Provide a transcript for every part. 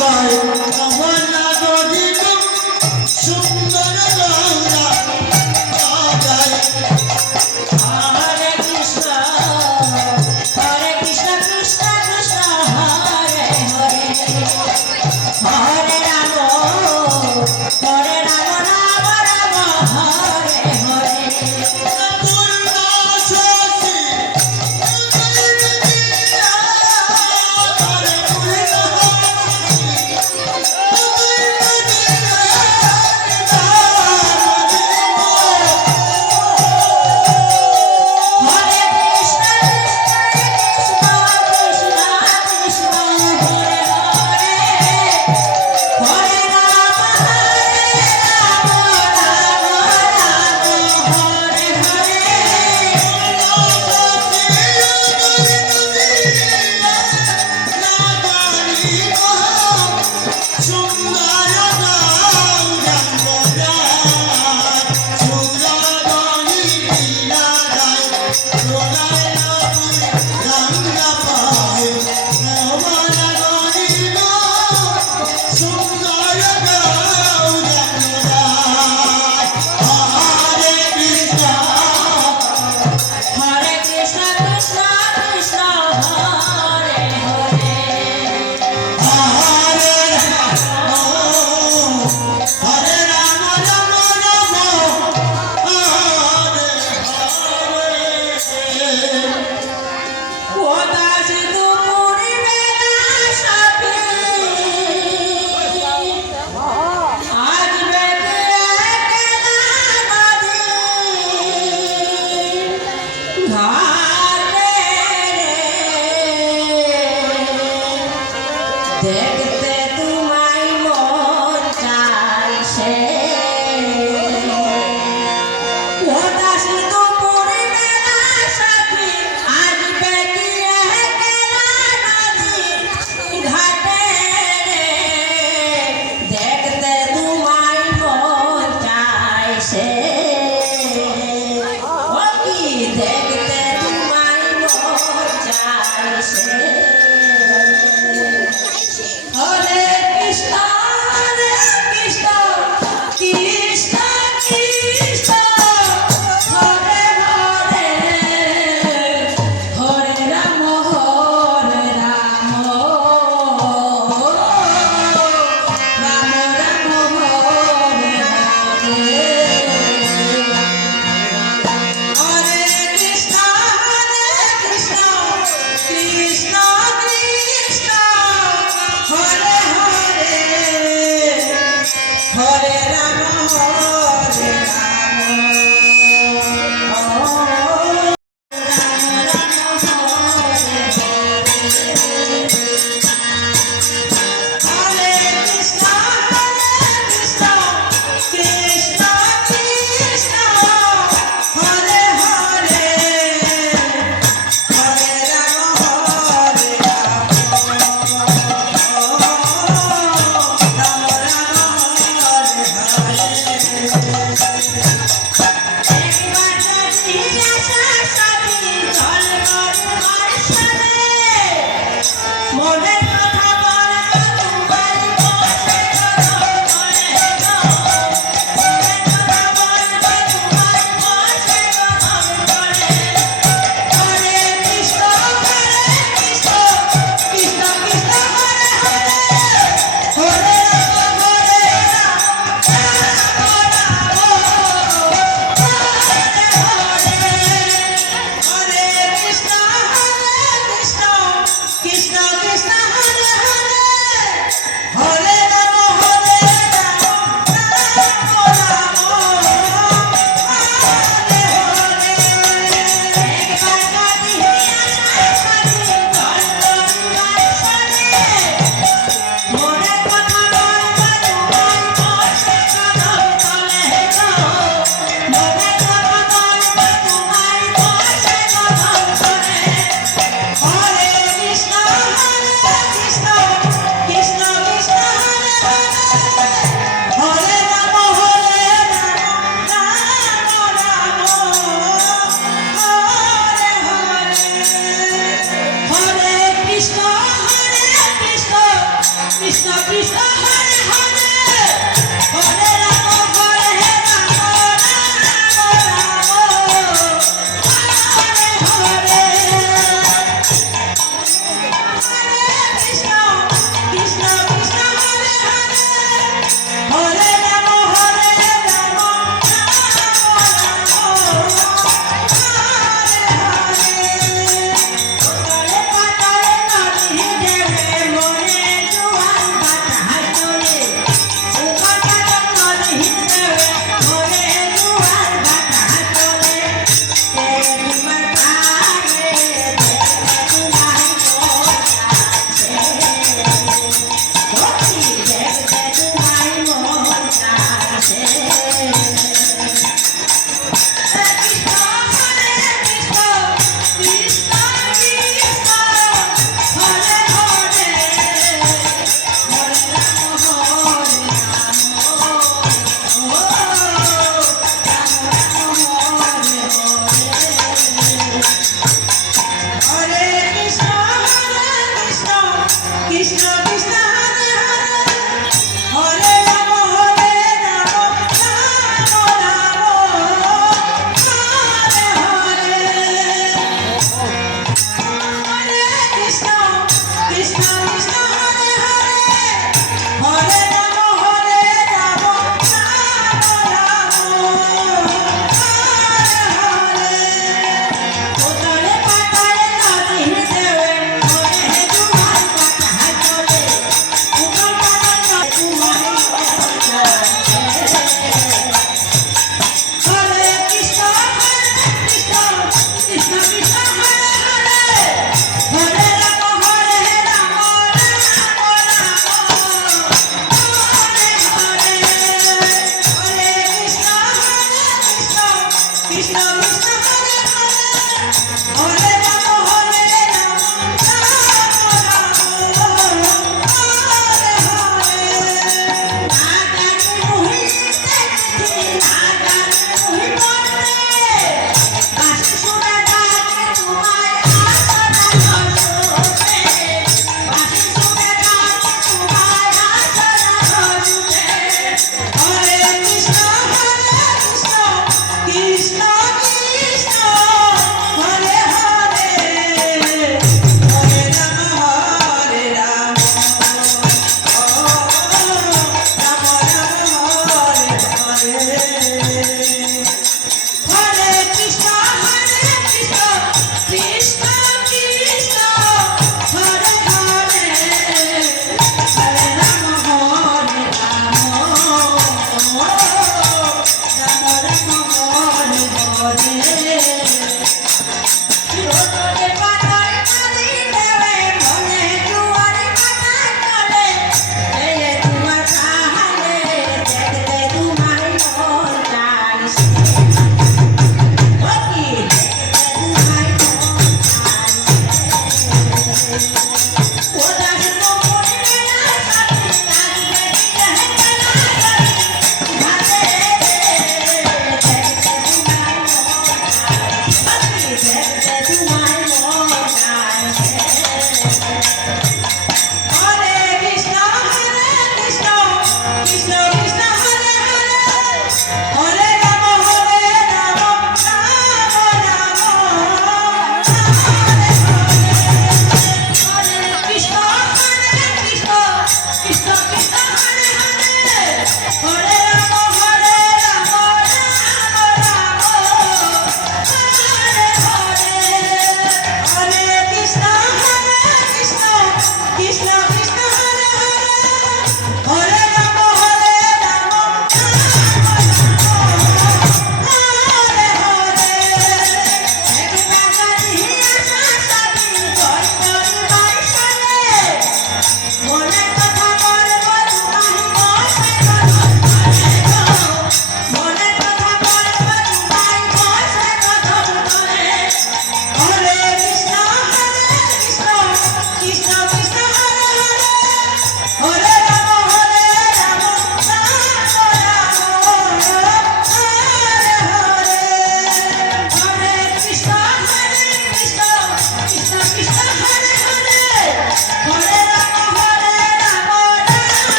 পায়। আমার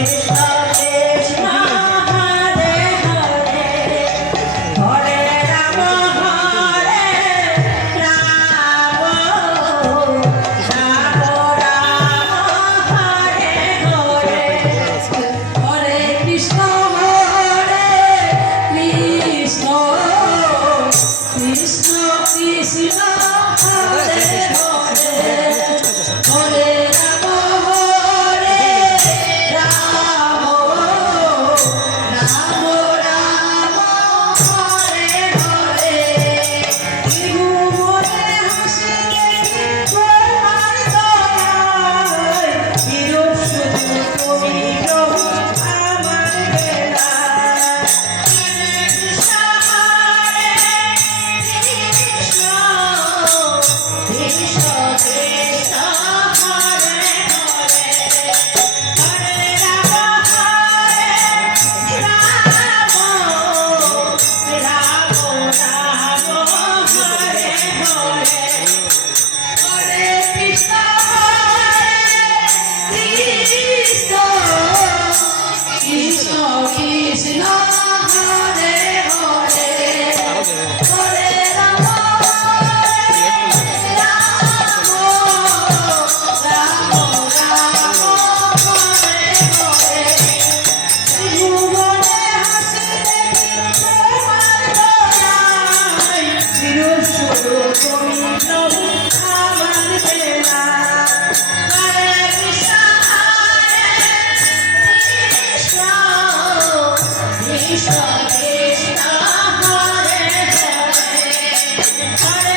Krishna Krishna Yes.